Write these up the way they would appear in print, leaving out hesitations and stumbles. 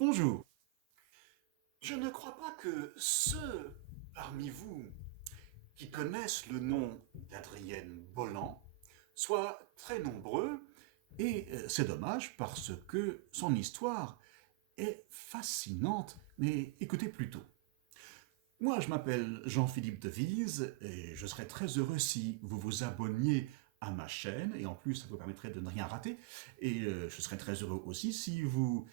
Bonjour. Je ne crois pas que ceux parmi vous qui connaissent le nom d'Adrienne Bolland soient très nombreux, et c'est dommage parce que son histoire est fascinante, mais écoutez plutôt. Moi, je m'appelle Jean-Philippe Devise et je serais très heureux si vous vous abonniez à ma chaîne, et en plus ça vous permettrait de ne rien rater, et je serais très heureux aussi si vous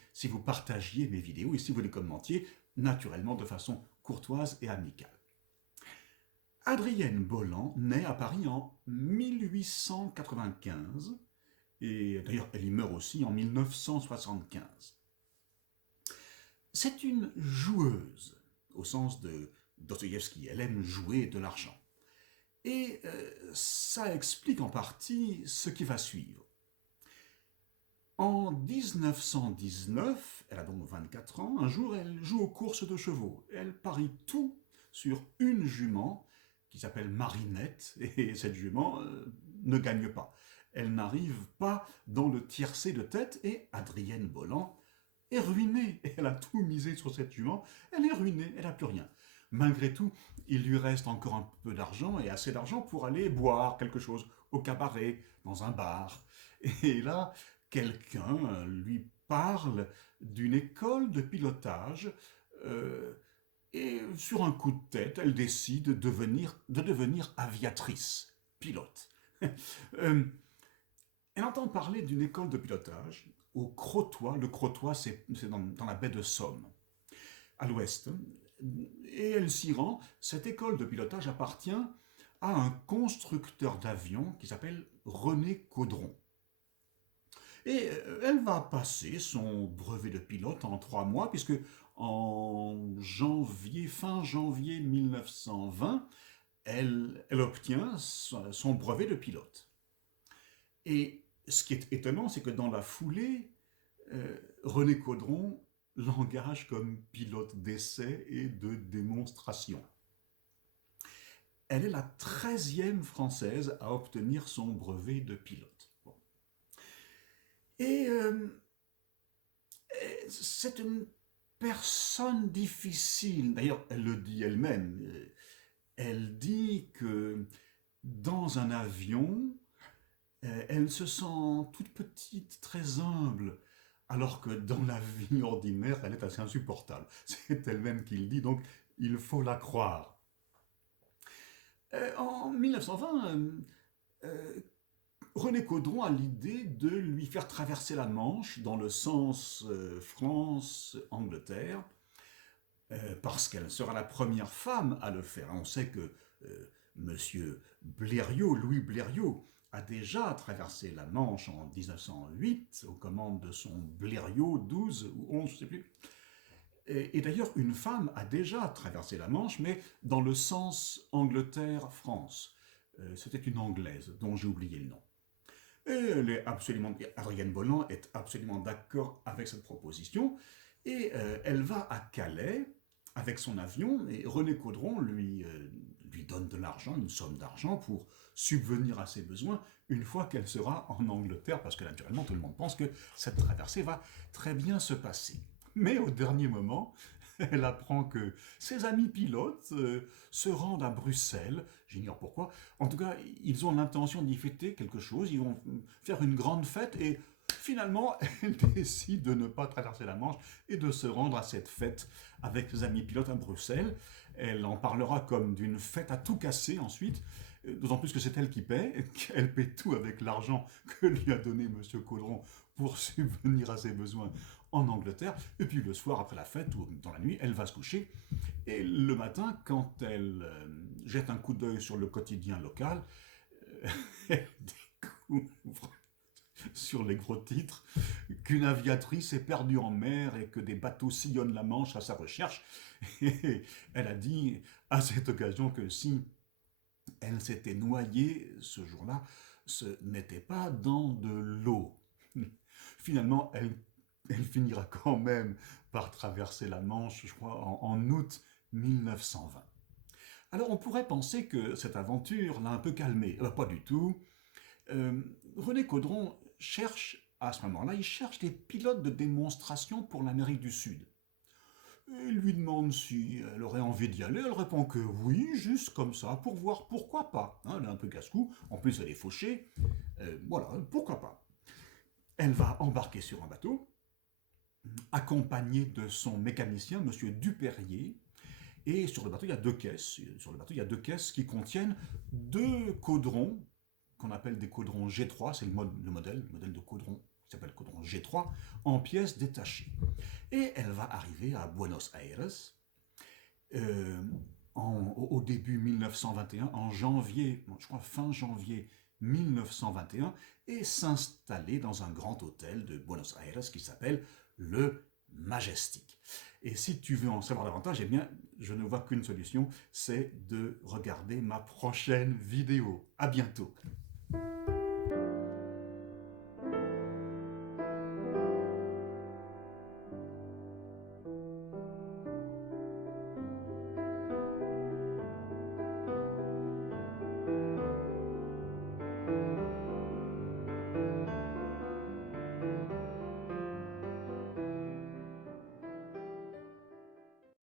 partagiez mes vidéos et si vous les commentiez naturellement de façon courtoise et amicale. Adrienne Bolland naît à Paris en 1895, et d'ailleurs elle y meurt aussi en 1975. C'est une joueuse, au sens de Dostoïevski, elle aime jouer de l'argent. Et ça explique en partie ce qui va suivre. En 1919, elle a donc 24 ans, un jour elle joue aux courses de chevaux. Elle parie tout sur une jument qui s'appelle Marinette, et cette jument ne gagne pas. Elle n'arrive pas dans le tiercé de tête, et Adrienne Bolland est ruinée. Elle a tout misé sur cette jument, elle est ruinée, elle n'a plus rien. Malgré tout, il lui reste encore un peu d'argent, et assez d'argent pour aller boire quelque chose au cabaret, dans un bar. Et là, quelqu'un lui parle d'une école de pilotage, et sur un coup de tête, elle décide de devenir aviatrice, pilote. Euh, Elle entend parler d'une école de pilotage au Crotoy. Le Crotoy, c'est dans la baie de Somme, à l'ouest. Et elle s'y rend. Cette école de pilotage appartient à un constructeur d'avions qui s'appelle René Caudron. Et elle va passer son brevet de pilote en 3 mois, puisque fin janvier 1920, elle obtient son brevet de pilote. Et ce qui est étonnant, c'est que dans la foulée, René Caudron l'engage comme pilote d'essai et de démonstration. Elle est la 13e Française à obtenir son brevet de pilote. Bon. Et c'est une personne difficile. D'ailleurs, elle le dit elle-même. Elle dit que dans un avion, elle se sent toute petite, très humble, alors que dans la vie ordinaire, elle est assez insupportable. C'est elle-même qui le dit, donc il faut la croire. En 1920, René Caudron a l'idée de lui faire traverser la Manche dans le sens France-Angleterre, parce qu'elle sera la première femme à le faire. On sait que Monsieur Blériot, Louis Blériot, a déjà traversé la Manche en 1908 aux commandes de son Blériot 12 ou 11, je ne sais plus. Et d'ailleurs, une femme a déjà traversé la Manche, mais dans le sens Angleterre-France. C'était une Anglaise, dont j'ai oublié le nom. Et Adrienne Bolland est absolument d'accord avec cette proposition, et elle va à Calais avec son avion, et René Caudron lui donne de l'argent, une somme d'argent pour subvenir à ses besoins une fois qu'elle sera en Angleterre, parce que naturellement tout le monde pense que cette traversée va très bien se passer. Mais au dernier moment, elle apprend que ses amis pilotes se rendent à Bruxelles, j'ignore pourquoi. En tout cas, ils ont l'intention d'y fêter quelque chose, ils vont faire une grande fête, et finalement, elle décide de ne pas traverser la Manche et de se rendre à cette fête avec ses amis pilotes à Bruxelles. Elle en parlera comme d'une fête à tout casser ensuite, d'autant plus que c'est elle qui paie, qu'elle paie tout avec l'argent que lui a donné Monsieur Caudron pour subvenir à ses besoins en Angleterre. Et puis le soir, après la fête, ou dans la nuit, elle va se coucher. Et le matin, quand elle jette un coup d'œil sur le quotidien local, elle découvre sur les gros titres qu'une aviatrice est perdue en mer et que des bateaux sillonnent la Manche à sa recherche. Et elle a dit à cette occasion que si elle s'était noyée ce jour-là, ce n'était pas dans de l'eau. Finalement, elle finira quand même par traverser la Manche, je crois, en août 1920. Alors on pourrait penser que cette aventure l'a un peu calmée. Pas du tout. René Caudron cherche À ce moment-là, il cherche des pilotes de démonstration pour l'Amérique du Sud. Il lui demande si elle aurait envie d'y aller. Elle répond que oui, juste comme ça, pour voir pourquoi pas. Hein, elle est un peu casse-cou. En plus, elle est fauchée. Voilà, pourquoi pas. Elle va embarquer sur un bateau, accompagnée de son mécanicien, monsieur Dupérier. Et sur le bateau, il y a deux caisses. Sur le bateau, il y a deux caisses qui contiennent deux caudrons, qu'on appelle des caudrons G3, c'est le modèle de caudron qui s'appelle caudron G3, en pièces détachées. Et elle va arriver à Buenos Aires euh, au début 1921, en janvier, je crois fin janvier 1921, et s'installer dans un grand hôtel de Buenos Aires qui s'appelle le Majestic. Et si tu veux en savoir davantage, eh bien, je ne vois qu'une solution, c'est de regarder ma prochaine vidéo. À bientôt.